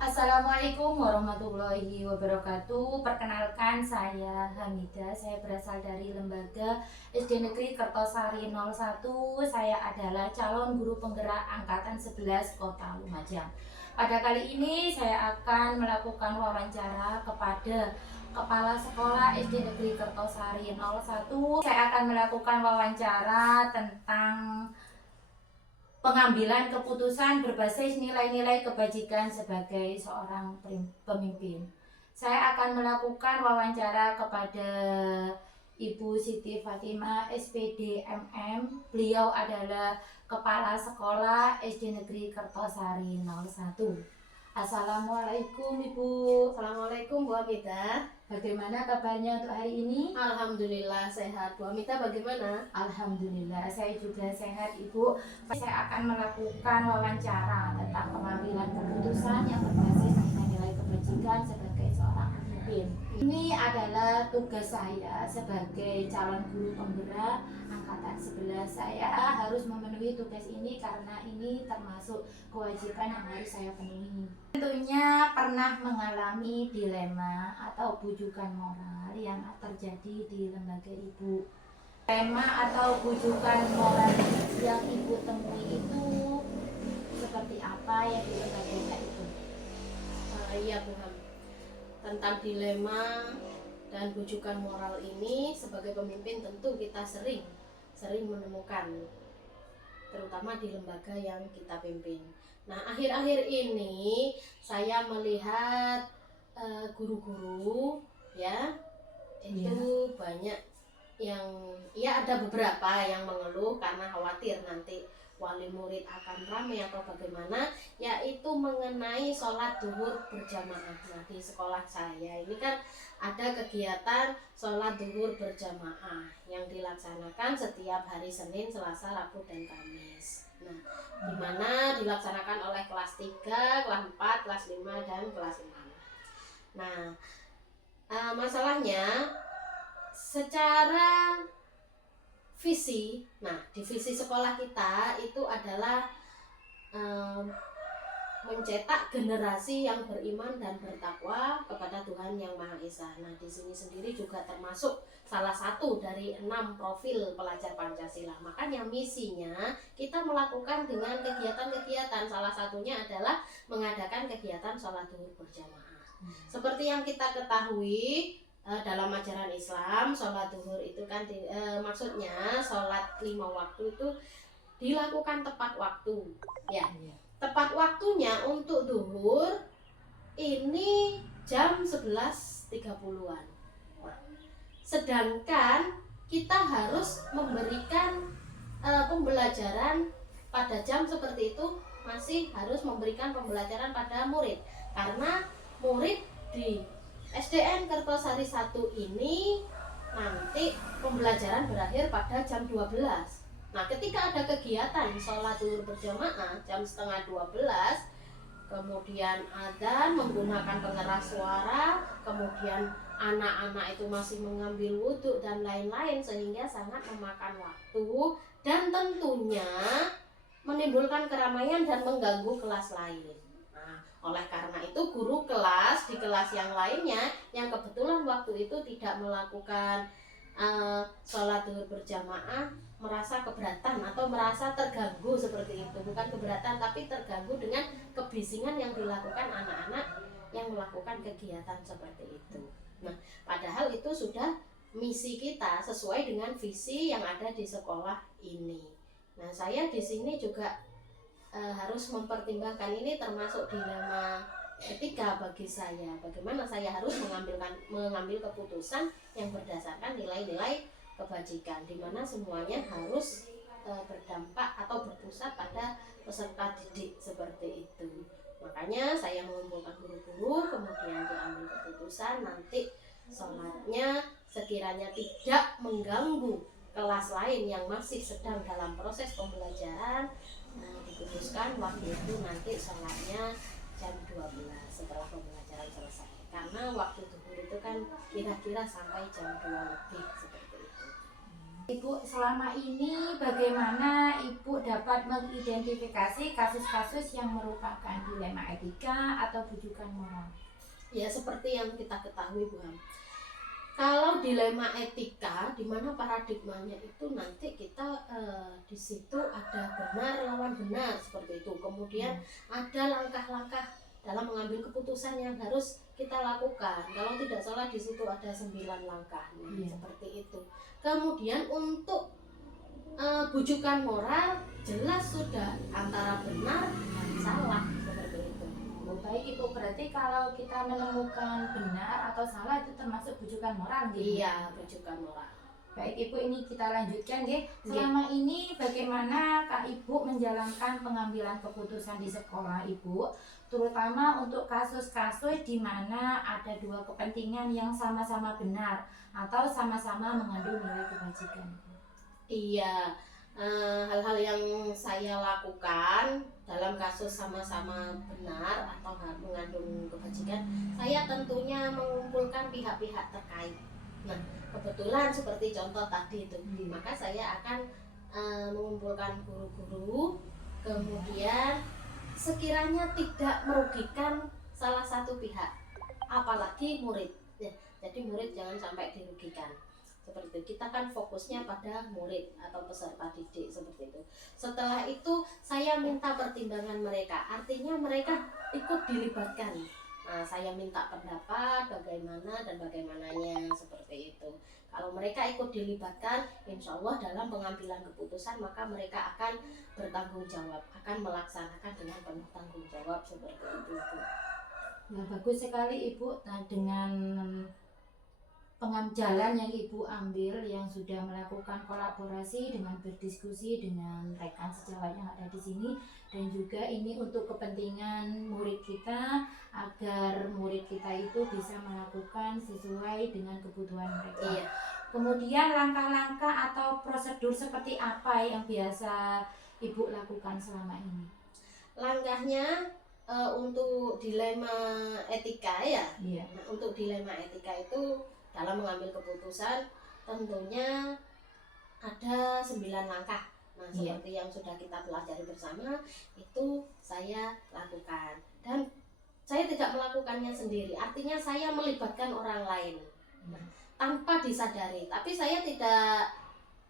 Assalamualaikum warahmatullahi wabarakatuh. Perkenalkan, saya Hamidah. Saya berasal dari Lembaga SD Negeri Kertosari 01. Saya adalah calon guru penggerak angkatan 11 Kota Lumajang. Pada kali ini saya akan melakukan wawancara kepada Kepala Sekolah SD Negeri Kertosari 01. Saya akan melakukan wawancara tentang pengambilan keputusan berbasis nilai-nilai kebajikan sebagai seorang pemimpin. Saya akan melakukan wawancara kepada Ibu Siti Fatimah SPD MM. Beliau adalah Kepala Sekolah SD Negeri Kertosari 01. Assalamualaikum Ibu. Assalamualaikum Bu Amita. Bagaimana kabarnya untuk hari ini? Alhamdulillah sehat. Bu Amita bagaimana? Alhamdulillah saya juga sehat Ibu. Saya akan melakukan wawancara tentang pengambilan keputusan yang berbasis nilai-nilai kebajikan sebagai seorang pemimpin. Ini adalah tugas saya sebagai calon guru penggerak angkatan 11. Saya harus memenuhi tugas ini karena ini termasuk kewajiban yang harus saya penuhi. Tentunya pernah mengalami dilema atau bujukan moral yang terjadi di lembaga Ibu. Tema atau bujukan moral yang Ibu temui itu seperti apa yang di lembaga itu? Iya Bu Ham. Tentang dilema dan bujukan moral ini sebagai pemimpin tentu kita sering menemukan, terutama di lembaga yang kita pimpin. Nah, akhir-akhir ini saya melihat guru-guru ya itu banyak yang ada beberapa yang mengeluh karena khawatir nanti wali murid akan ramai atau bagaimana, yaitu mengenai sholat duhur berjamaah. Nah, di sekolah saya ini kan ada kegiatan sholat duhur berjamaah yang dilaksanakan setiap hari Senin, Selasa, Rabu, dan Kamis. Nah, di mana dilaksanakan oleh kelas 3, kelas 4, kelas 5, dan kelas 6. Nah, masalahnya secara visi, nah di visi sekolah kita itu adalah mencetak generasi yang beriman dan bertakwa kepada Tuhan Yang Maha Esa. Nah, di sini sendiri juga termasuk salah satu dari 6 profil pelajar Pancasila. Makanya misinya kita melakukan dengan kegiatan-kegiatan. Salah satunya adalah mengadakan kegiatan sholat duhur berjamaah. Seperti yang kita ketahui, dalam ajaran Islam, sholat duhur itu kan maksudnya sholat 5 waktu itu dilakukan tepat waktu ya. Tepat waktunya untuk duhur ini jam 11.30-an. Sedangkan kita harus memberikan pembelajaran pada jam seperti itu, masih harus memberikan pembelajaran pada murid, karena murid di SDN Kertosari 1 ini nanti pembelajaran berakhir pada jam 12. Nah, ketika ada kegiatan sholat duhur berjamaah jam setengah 12, kemudian adzan menggunakan pengeras suara, kemudian anak-anak itu masih mengambil wudhu dan lain-lain, sehingga sangat memakan waktu dan tentunya menimbulkan keramaian dan mengganggu kelas lain. Oleh karena itu guru kelas di kelas yang lainnya yang kebetulan waktu itu tidak melakukan sholat duhur berjamaah merasa keberatan atau merasa terganggu seperti itu. Bukan keberatan tapi terganggu dengan kebisingan yang dilakukan anak-anak yang melakukan kegiatan seperti itu. Nah, padahal itu sudah misi kita sesuai dengan visi yang ada di sekolah ini. Nah, saya di sini juga harus mempertimbangkan, ini termasuk dilema etika bagi saya. Bagaimana saya harus mengambil keputusan yang berdasarkan nilai-nilai kebajikan, di mana semuanya harus berdampak atau berpusat pada peserta didik seperti itu. Makanya saya mengumpulkan guru-guru, kemudian diambil keputusan nanti sholatnya sekiranya tidak mengganggu kelas lain yang masih sedang dalam proses pembelajaran. Nah, diputuskan waktu itu nanti sholatnya jam 12 setelah pembelajaran selesai, karena waktu duhur itu kan kira-kira sampai jam 2 lebih seperti itu. Ibu, selama ini bagaimana Ibu dapat mengidentifikasi kasus-kasus yang merupakan dilema etika atau bujukan moral? Ya, seperti yang kita ketahui, Bu Ham. Kalau dilema etika, di mana paradigmanya itu nanti kita di situ ada benar lawan benar seperti itu. Kemudian ada langkah-langkah dalam mengambil keputusan yang harus kita lakukan. Kalau tidak salah di situ ada 9 langkah, seperti itu. Kemudian untuk bujukan moral jelas sudah antara benar dan salah seperti itu. Baik Ibu, berarti kalau kita menemukan benar atau salah itu termasuk bujukan moral gitu? Iya, bujukan moral. Baik Ibu, ini kita lanjutkan nggih. Selama ini bagaimana Kak Ibu menjalankan pengambilan keputusan di sekolah Ibu, terutama untuk kasus-kasus di mana ada dua kepentingan yang sama-sama benar atau sama-sama mengandung nilai kebajikan? Iya, hal-hal yang saya lakukan dalam kasus sama-sama benar atau mengandung kebajikan, saya tentunya mengumpulkan pihak-pihak terkait. Nah, kebetulan seperti contoh tadi itu, maka saya akan mengumpulkan guru-guru, kemudian sekiranya tidak merugikan salah satu pihak, apalagi murid. Ya, jadi murid jangan sampai dirugikan. Seperti itu, kita kan fokusnya pada murid atau peserta didik seperti itu. Setelah itu saya minta pertimbangan mereka, artinya mereka ikut dilibatkan. Nah, saya minta pendapat bagaimana dan bagaimananya seperti itu. Kalau mereka ikut dilibatkan, insya Allah dalam pengambilan keputusan maka mereka akan bertanggung jawab, akan melaksanakan dengan penuh tanggung jawab seperti itu. Nah, bagus sekali Ibu. Nah, dengan jalan yang Ibu ambil yang sudah melakukan kolaborasi dengan berdiskusi dengan rekan sejawat yang ada di sini, dan juga ini untuk kepentingan murid kita agar murid kita itu bisa melakukan sesuai dengan kebutuhan mereka. Iya. Kemudian langkah-langkah atau prosedur seperti apa yang biasa Ibu lakukan selama ini? Langkahnya untuk dilema etika ya. Iya. Nah, untuk dilema etika itu dalam mengambil keputusan tentunya ada 9 langkah. Nah, seperti yang sudah kita pelajari bersama itu saya lakukan, dan saya tidak melakukannya sendiri, artinya saya melibatkan orang lain. Nah, tanpa disadari, tapi saya tidak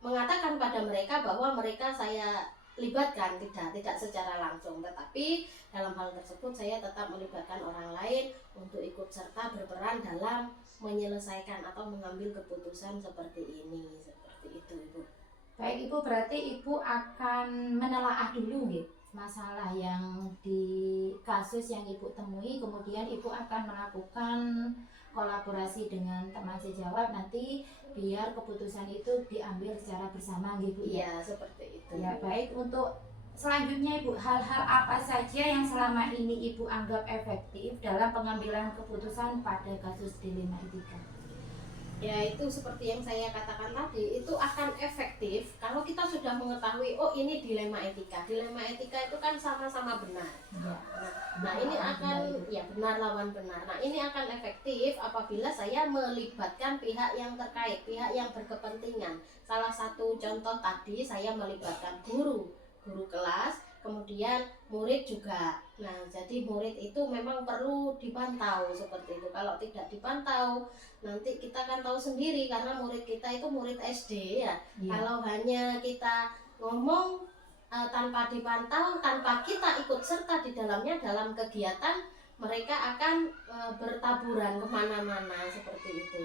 mengatakan pada mereka bahwa mereka saya libatkan, tidak secara langsung, tetapi dalam hal tersebut saya tetap melibatkan orang lain untuk ikut serta berperan dalam menyelesaikan atau mengambil keputusan seperti ini, seperti itu Ibu. Baik Ibu, berarti Ibu akan menelaah dulu gitu masalah yang di kasus yang Ibu temui, kemudian Ibu akan melakukan kolaborasi dengan teman sejawat nanti biar keputusan itu diambil secara bersama gitu ya. Iya, seperti itu. Ya, baik, untuk selanjutnya Ibu, hal-hal apa saja yang selama ini Ibu anggap efektif dalam pengambilan keputusan pada kasus dilema etika? Ya, itu seperti yang saya katakan tadi, itu akan efektif kalau kita sudah mengetahui, oh ini dilema etika. Dilema etika itu kan sama-sama benar. Ya. Nah, ini akan ya benar lawan benar. Nah, ini akan efektif apabila saya melibatkan pihak yang terkait, pihak yang berkepentingan. Salah satu contoh tadi saya melibatkan guru kelas, kemudian murid juga. Nah, jadi murid itu memang perlu dipantau seperti itu. Kalau tidak dipantau, nanti kita kan tahu sendiri karena murid kita itu murid SD ya. Kalau hanya kita ngomong tanpa dipantau, tanpa kita ikut serta di dalamnya dalam kegiatan, mereka akan bertaburan kemana-mana seperti itu.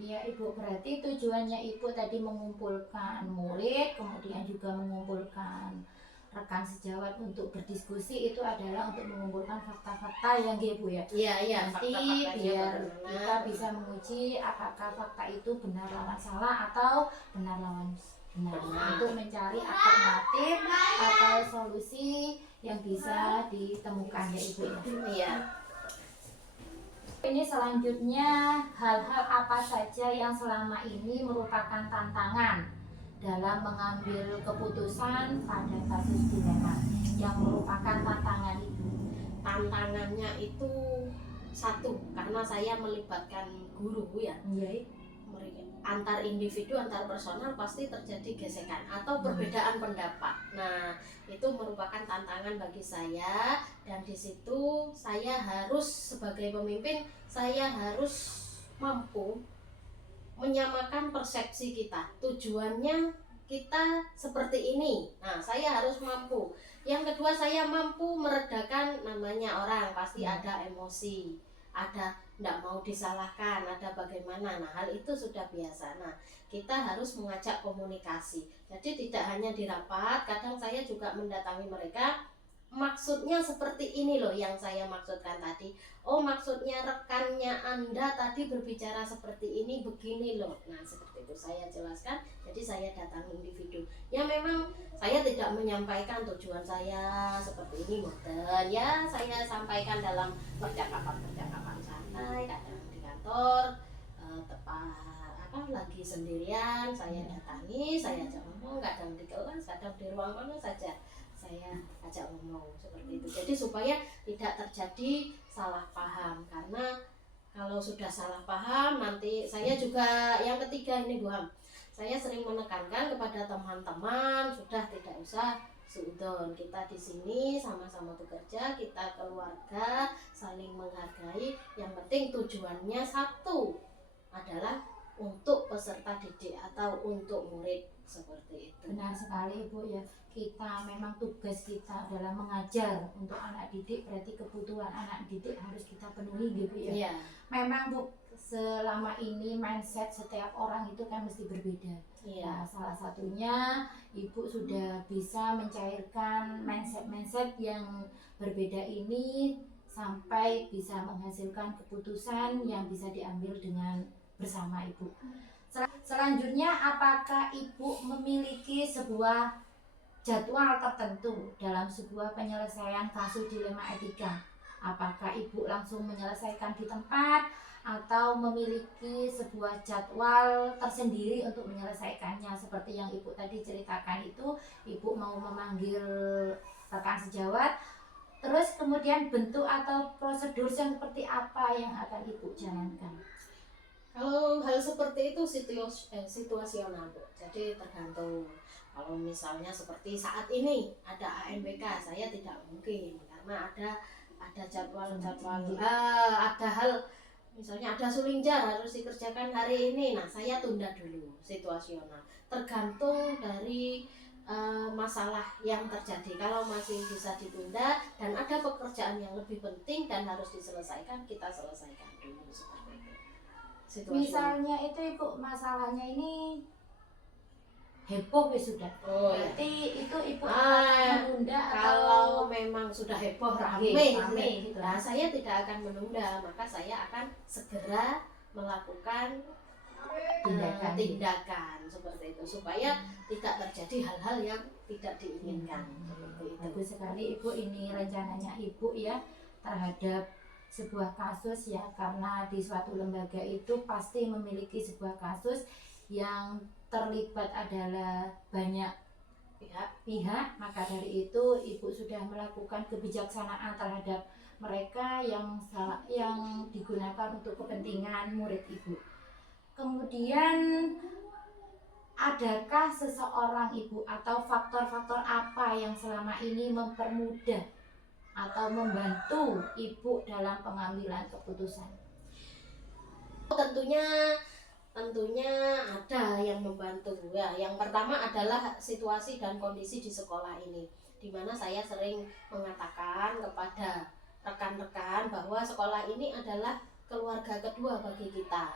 Iya Ibu, berarti tujuannya Ibu tadi mengumpulkan murid, kemudian juga mengumpulkan rekan sejawat untuk berdiskusi, itu adalah untuk mengumpulkan fakta-fakta yang Bu ya. Iya, nanti biar kita bisa menguji apakah fakta itu benar lawan salah atau benar lawan benar. Untuk mencari alternatif atau solusi yang bisa ditemukan ya Ibu ya. Iya. Ini selanjutnya hal-hal apa saja yang selama ini merupakan tantangan dalam mengambil keputusan pada kasus dilema yang merupakan tantangan itu? Tantangannya itu satu, karena saya melibatkan guru ya. Iya. antar individu, antar personal pasti terjadi gesekan atau perbedaan pendapat. Nah, itu merupakan tantangan bagi saya, dan di situ saya harus sebagai pemimpin, saya harus mampu menyamakan persepsi kita. Tujuannya kita seperti ini. Nah, saya harus mampu. Yang kedua, saya mampu meredakan, namanya orang pasti ada emosi, ada tidak mau disalahkan, ada bagaimana. Nah, hal itu sudah biasa. Nah, kita harus mengajak komunikasi. Jadi tidak hanya di rapat, kadang saya juga mendatangi mereka. Maksudnya seperti ini loh yang saya maksudkan tadi. Oh, maksudnya rekannya Anda tadi berbicara seperti ini, begini loh. Nah, seperti itu saya jelaskan. Jadi saya datang individu. Ya memang saya tidak menyampaikan tujuan saya seperti ini modern. Ya, saya sampaikan dalam percakapan-percakapan santai, kadang di kantor, tepat lagi sendirian, saya datangi, saya ajak ngomong, kadang di kelas, kadang di ruang mana saja saya ajak ngomong seperti itu. Jadi supaya tidak terjadi salah paham, karena kalau sudah salah paham nanti saya juga, yang ketiga ini Bu Ham, saya sering menekankan kepada teman-teman sudah tidak usah suudon, kita di sini sama-sama bekerja, kita keluarga, saling menghargai. Yang penting tujuannya satu, adalah untuk peserta didik atau untuk murid, seperti itu. Benar sekali Ibu ya, kita memang tugas kita adalah mengajar untuk anak didik, berarti kebutuhan anak didik harus kita penuhi gitu ya. Iya. Memang Bu, selama ini mindset setiap orang itu kan mesti berbeda. Iya. Nah, salah satunya Ibu sudah bisa mencairkan mindset-mindset yang berbeda ini sampai bisa menghasilkan keputusan yang bisa diambil dengan bersama Ibu. Selanjutnya, apakah Ibu memiliki sebuah jadwal tertentu dalam sebuah penyelesaian kasus dilema etika? Apakah Ibu langsung menyelesaikan di tempat atau memiliki sebuah jadwal tersendiri untuk menyelesaikannya? Seperti yang Ibu tadi ceritakan itu, Ibu mau memanggil rekan sejawat, terus kemudian bentuk atau prosedur seperti apa yang akan Ibu jalankan? Kalau hal seperti itu situasional Bu. Jadi tergantung. Kalau misalnya seperti saat ini ada ANBK, saya tidak mungkin karena ada jadwal-jadwal, ada hal misalnya ada sulingjar harus dikerjakan hari ini. Nah, saya tunda dulu, situasional. Tergantung dari masalah yang terjadi. Kalau masih bisa ditunda dan ada pekerjaan yang lebih penting dan harus diselesaikan, kita selesaikan dulu, seperti itu. Misalnya itu Ibu, masalahnya ini heboh wis sudah. Berarti itu Ibu akan menunda kalau memang sudah heboh rame gitu. Nah, saya tidak akan menunda, maka saya akan segera melakukan tindakan seperti itu supaya tidak terjadi hal-hal yang tidak diinginkan. Seperti itu. Bagus sekali Ibu, ini rencananya Ibu ya terhadap sebuah kasus ya, karena di suatu lembaga itu pasti memiliki sebuah kasus yang terlibat adalah banyak pihak, maka dari itu Ibu sudah melakukan kebijaksanaan terhadap mereka yang digunakan untuk kepentingan murid Ibu. Kemudian adakah seseorang Ibu atau faktor-faktor apa yang selama ini mempermudah atau membantu Ibu dalam pengambilan keputusan? Tentunya ada yang membantu ya. Yang pertama adalah situasi dan kondisi di sekolah ini, di mana saya sering mengatakan kepada rekan-rekan bahwa sekolah ini adalah keluarga kedua bagi kita.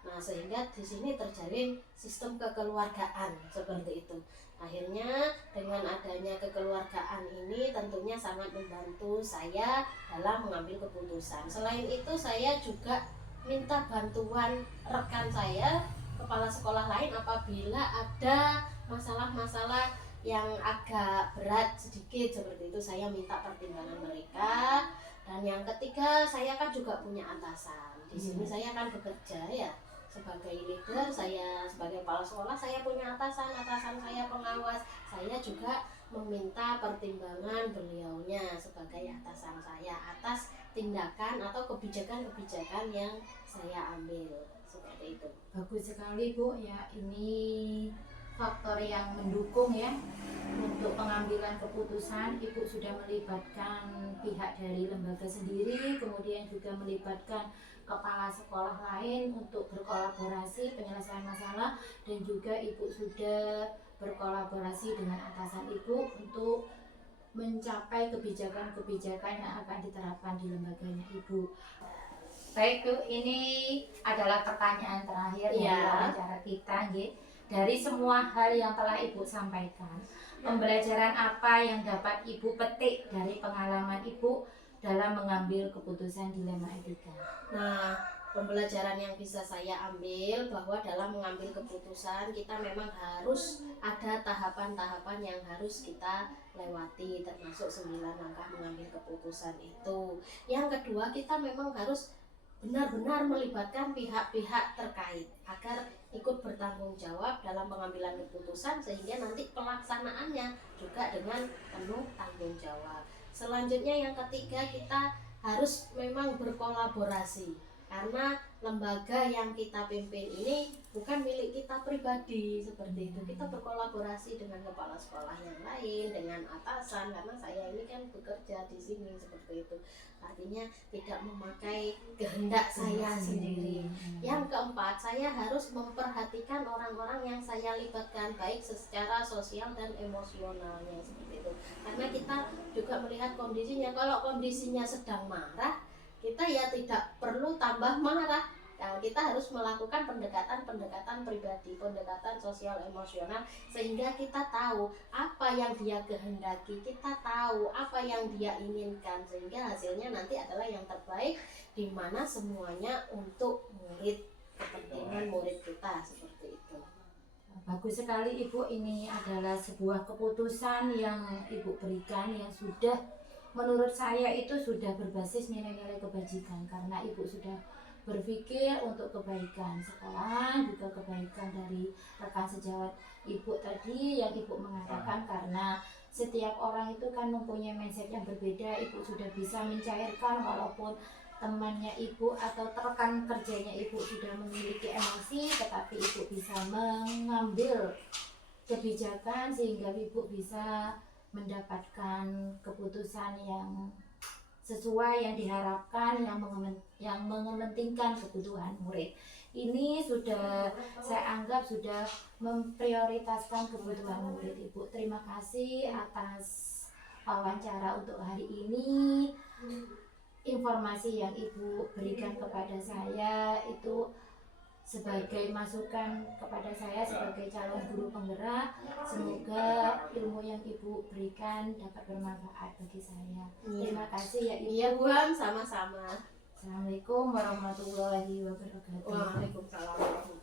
Nah, sehingga di sini terjalin sistem kekeluargaan seperti itu. Akhirnya dengan adanya kekeluargaan ini tentunya sangat membantu saya dalam mengambil keputusan. Selain itu, saya juga minta bantuan rekan saya, kepala sekolah lain, apabila ada masalah-masalah yang agak berat sedikit seperti itu, saya minta pertimbangan mereka. Dan yang ketiga, saya kan juga punya atasan. Di sini saya kan bekerja ya sebagai leader, saya sebagai kepala sekolah, saya punya atasan saya pengawas. Saya juga meminta pertimbangan beliaunya sebagai atasan saya atas tindakan atau kebijakan-kebijakan yang saya ambil seperti itu. Bagus sekali Bu ya, ini faktor yang mendukung ya untuk pengambilan keputusan. Ibu sudah melibatkan pihak dari lembaga sendiri, kemudian juga melibatkan kepala sekolah lain untuk berkolaborasi penyelesaian masalah, dan juga ibu sudah berkolaborasi dengan atasan ibu untuk mencapai kebijakan-kebijakan yang akan diterapkan di lembaganya ibu. Baik Bu, ini adalah pertanyaan terakhir dari wawancara kita, nggih. Dari semua hal yang telah Ibu sampaikan, pembelajaran apa yang dapat Ibu petik dari pengalaman Ibu dalam mengambil keputusan dilema etika? Nah, pembelajaran yang bisa saya ambil bahwa dalam mengambil keputusan kita memang harus ada tahapan-tahapan yang harus kita lewati, termasuk 9 langkah mengambil keputusan itu. Yang kedua, kita memang harus benar-benar melibatkan pihak-pihak terkait agar ikut bertanggung jawab dalam pengambilan keputusan, sehingga nanti pelaksanaannya juga dengan penuh tanggung jawab. Selanjutnya yang ketiga, kita harus memang berkolaborasi, karena lembaga yang kita pimpin ini bukan milik kita pribadi seperti itu. Kita berkolaborasi dengan kepala sekolah yang lain, dengan atasan, karena saya ini kan bekerja di sini seperti itu. Artinya tidak memakai kehendak saya sendiri. Yang keempat, saya harus memperhatikan orang-orang yang saya libatkan, baik secara sosial dan emosionalnya seperti itu. Karena kita juga melihat kondisinya. Kalau kondisinya sedang marah, kita ya tidak perlu tambah marah. Nah, kita harus melakukan pendekatan pribadi, pendekatan sosial emosional, sehingga kita tahu apa yang dia kehendaki, kita tahu apa yang dia inginkan, sehingga hasilnya nanti adalah yang terbaik, di mana semuanya untuk murid, kepentingan murid kita seperti itu. Bagus sekali Ibu, ini adalah sebuah keputusan yang Ibu berikan yang sudah, menurut saya itu sudah berbasis nilai-nilai kebajikan, karena Ibu sudah berpikir untuk kebaikan sekolah, juga kebaikan dari rekan sejawat Ibu tadi yang Ibu mengatakan, karena setiap orang itu kan mempunyai mindset yang berbeda. Ibu sudah bisa mencairkan walaupun temannya Ibu atau rekan kerjanya Ibu sudah memiliki emosi, tetapi Ibu bisa mengambil kebijakan sehingga Ibu bisa mendapatkan keputusan yang sesuai yang diharapkan, yang mengepentingkan kebutuhan murid. Ini sudah saya anggap sudah memprioritaskan kebutuhan murid Ibu. Terima kasih atas wawancara untuk hari ini. Informasi yang Ibu berikan kepada saya itu sebagai masukan kepada saya sebagai calon guru penggerak. Semoga ilmu yang Ibu berikan dapat bermanfaat bagi saya. Terima kasih ya Ibu. Iya Bu, sama-sama. Assalamualaikum warahmatullahi wabarakatuh. Waalaikumsalam warahmatullahi wabarakatuh.